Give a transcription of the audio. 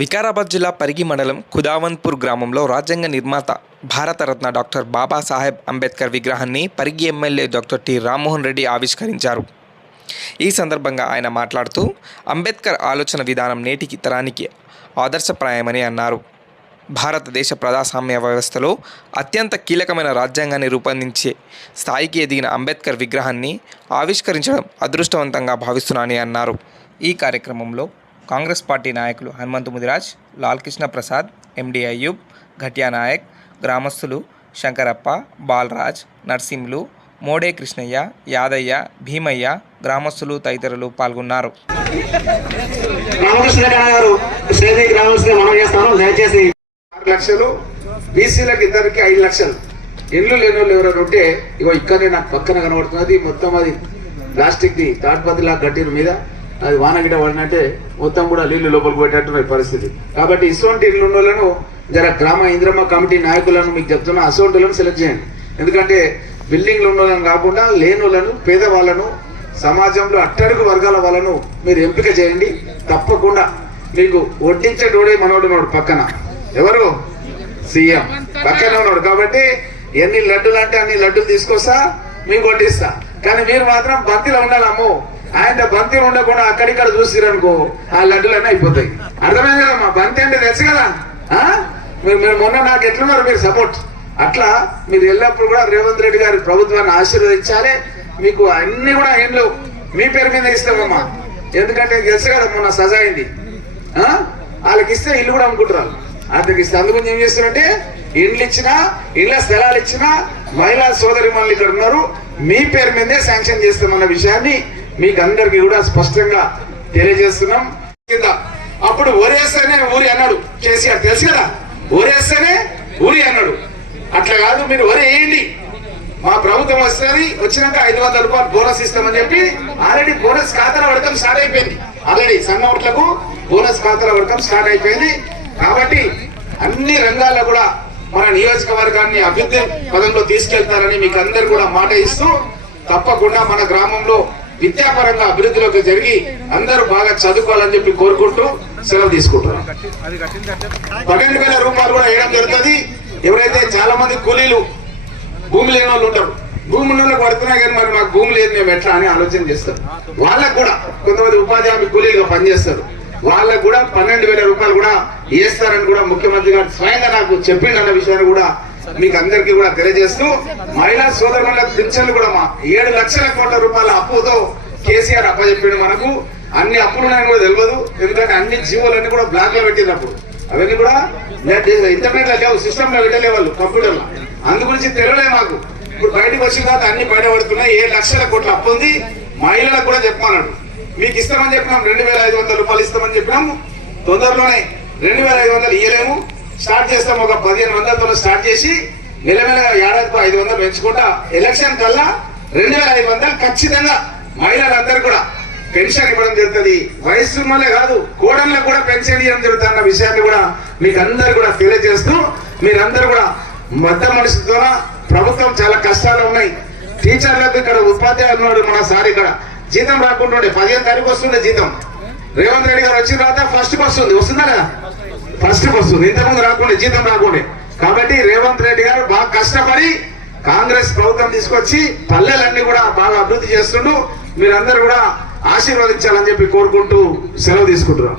వికారాబాద్ జిల్లా పరిగి మండలం ఖుదావన్పూర్ గ్రామంలో రాజ్యాంగ నిర్మాత భారతరత్న డాక్టర్ బాబాసాహెబ్ అంబేద్కర్ విగ్రహాన్ని Parigi MLA doctor T Rammohan Reddy ఆవిష్కరించారు. ఈ సందర్భంగా ఆయన మాట్లాడుతూ అంబేద్కర్ ఆలోచన విధానం నేటికి తరానికి ఆదర్శప్రాయమని అన్నారు. భారతదేశ ప్రజాస్వామ్య వ్యవస్థలో అత్యంత కీలకమైన రాజ్యాంగాన్ని రూపొందించే స్థాయికి ఎదిగిన అంబేద్కర్ విగ్రహాన్ని ఆవిష్కరించడం అదృష్టవంతంగా భావిస్తున్నానని అన్నారు. ఈ కార్యక్రమంలో కాంగ్రెస్ పార్టీ నాయకులు హనుమంతు ముదిరాజ్, లాల్ కృష్ణ ప్రసాద్, ఎండి అయ్యూబ్, ఘట్యా నాయక్, గ్రామస్తులు శంకరప్ప, బాలరాజ్, నర్సింలు, మోడే కృష్ణయ్య, యాదయ్య, భీమయ్య, గ్రామస్తులు తదితరులు పాల్గొన్నారు. బీసీలకు ఇద్దరికి 5 లక్షలు ఇల్లు లేని వాళ్ళు ఎవరైనా ఉంటే ఇగో ఇక్కడనే నాకు పక్కన కనబడుతున్నది. మొత్తం అది ప్లాస్టిక్ ది తాడ్పతిలా గట్టిన మీద అది వానగిట పడినట్టే మొత్తం కూడా నీళ్లు లోపలికి పోయేటట్టు పరిస్థితి. కాబట్టి ఇటువంటి ఇల్లు ఉన్న వాళ్ళను జర గ్రామ ఇంద్రమ్మ కమిటీ నాయకులను మీకు చెప్తున్నా, అసోంటులను సెలెక్ట్ చేయండి. ఎందుకంటే బిల్డింగ్లు ఉన్న వాళ్ళని కాకుండా లేని వాళ్ళను, పేదవాళ్ళను, సమాజంలో అట్టడుగు వర్గాల వాళ్ళను మీరు ఎంపిక చేయండి. తప్పకుండా మీకు వడ్డించేటోడే మనోడున్నాడు పక్కన, ఎవరు సీఎం పక్కన ఉన్నాడు. కాబట్టి ఎన్ని లడ్డులు అంటే అన్ని లడ్డులు తీసుకొస్తా, మీకు వడ్డిస్తా. కానీ మీరు మాత్రం బంతిలో ఉండాలమ్మో. ఆయన బంతిలో ఉండకుండా అక్కడిక్కడ చూసిరనుకో ఆ లడ్డులన్నీ అయిపోతాయి. అర్థమైంది కదమ్మా? బంతి అంటే తెలుసు కదా. మీరు మొన్న నాకు ఎట్లున్నారు మీరు సపోర్ట్, అట్లా మీరు ఎల్లప్పుడు కూడా రేవంత్ రెడ్డి గారి ప్రభుత్వాన్ని ఆశీర్వదించాలి. మీకు అన్ని కూడా ఇండ్లు మీ పేరు మీద ఇస్తామమ్మా. ఎందుకంటే తెలుసు కదా మొన్న సజా అయింది. వాళ్ళకి ఇస్తే ఇల్లు కూడా అమ్ముకుంటారు. వాళ్ళకి ఇస్తే అందుకని ఏం చేస్తారంటే ఇండ్లు ఇచ్చినా, ఇళ్ల స్థలాలు ఇచ్చినా మహిళా సోదరి మనులు ఇక్కడ ఉన్నారు, మీ పేరు మీదే శాంక్షన్ చేస్తామన్న విషయాన్ని మీకు అందరికి కూడా స్పష్టంగా తెలియజేస్తున్నాం. అప్పుడు ఓరేస్తేనే ఊరి అన్నాడు కేసీఆర్, తెలుసు కదా. ఓరేస్తేనే ఊరి అన్నాడు. అట్లా కాదు, మీరు వేయండి, మా ప్రభుత్వం వస్తుంది, వచ్చినాక 500 రూపాయలు బోనస్ ఇస్తామని చెప్పి ఆల్రెడీ బోనస్ ఖాతాలో పడటం స్టార్ట్ అయిపోయింది. ఆల్రెడీ సన్న ఓట్లకు బోనస్ ఖాతాలో పడటం స్టార్ట్ అయిపోయింది. కాబట్టి అన్ని రంగాల్లో కూడా మన నియోజకవర్గాన్ని అభివృద్ధి పదంలో తీసుకెళ్తారని మీకు అందరు కూడా మాట ఇస్తూ, తప్పకుండా మన గ్రామంలో విద్యాపరంగా అభివృద్ధిలోకి జరిగి అందరూ బాగా చదువుకోవాలని చెప్పి కోరుకుంటూ సెలవు తీసుకుంటున్నాం. 12,000 రూపాయలు కూడా వేయడం జరుగుతుంది. ఎవరైతే చాలా మంది కూలీలు భూమి లేని వాళ్ళు ఉంటారు, భూమి ఉన్న వాళ్ళకి పడుతున్నాయి కానీ మరి మాకు భూమి లేదు మేము ఎట్లా అని ఆలోచన చేస్తారు. వాళ్ళకు కూడా కొంతమంది ఉపాధి హామీ కూలీలుగా పనిచేస్తారు, వాళ్ళకు కూడా 12,000 రూపాయలు కూడా వేస్తారని కూడా ముఖ్యమంత్రి గారు స్వయంగా నాకు చెప్పిండన్న విషయాన్ని కూడా మీకు అందరికీ కూడా తెలియజేస్తూ, మహిళా సోదరులకు పింఛన్లు కూడా 7 లక్షల కోట్ల రూపాయల అప్పుతో కేసీఆర్ అప్పచెప్పాడు. మనకు అన్ని అప్పులు ఉన్నాయని కూడా తెలియదు. ఎందుకంటే అన్ని జీవోలన్నీ కూడా బ్లాక్ లో పెట్టినప్పుడు అవన్నీ కూడా ఇంటర్నెట్ లో లేవు, సిస్టమ్ లో పెట్టలే వాళ్ళు, కంప్యూటర్ లో. అందుగురించి తెలియలే మాకు. ఇప్పుడు బయటకు వచ్చిన తర్వాత అన్ని బయటపడుతున్నాయి. 7 లక్షల కోట్ల అప్పు ఉంది. మహిళలకు కూడా చెప్పమన్నాడు, మీకు ఇస్తామని చెప్పినాం, 2,500 రూపాయలు ఇస్తామని చెప్పినాము. తొందరలోనే 2,500 ఇయ్యలేము, స్టార్ట్ చేస్తాం. ఒక 1,500తో స్టార్ట్ చేసి మెల్లమెల్లగా ఏడాదికి 500 పెంచుకుంటా ఎలక్షన్ కల్లా 2,500 ఖచ్చితంగా మహిళలందరూ కూడా పెన్షన్ ఇవ్వడం జరుగుతుంది. వయస్సు వల్లే కాదు, కోడళ్ళకు కూడా పెన్షన్ ఇవ్వడం జరుగుతుంది అన్న విషయాన్ని కూడా మీకు అందరు కూడా తెలియజేస్తూ, మీరందరూ కూడా మధ్య మనుషులతో ప్రభుత్వం చాలా కష్టాలు ఉన్నాయి. టీచర్లకు ఇక్కడ ఉపాధ్యాయులు ఉన్నాడు మన సార్, ఇక్కడ జీతం రాకుండా 15 తారీఖు వస్తుండే జీతం. రేవంత్ రెడ్డి గారు వచ్చిన తర్వాత ఫస్ట్ వస్తుందా కదా, ఫస్ట్ వస్తుంది. ఇంతకుముందు రాకుండా జీతం రాకుండా. కాబట్టి రేవంత్ రెడ్డి గారు బాగా కష్టపడి కాంగ్రెస్ ప్రభుత్వం తీసుకొచ్చి పల్లెలన్నీ కూడా బాగా అభివృద్ధి చేస్తుండు. మీరందరూ కూడా ఆశీర్వదించాలని చెప్పి కోరుకుంటూ సెలవు తీసుకుంటున్నాం.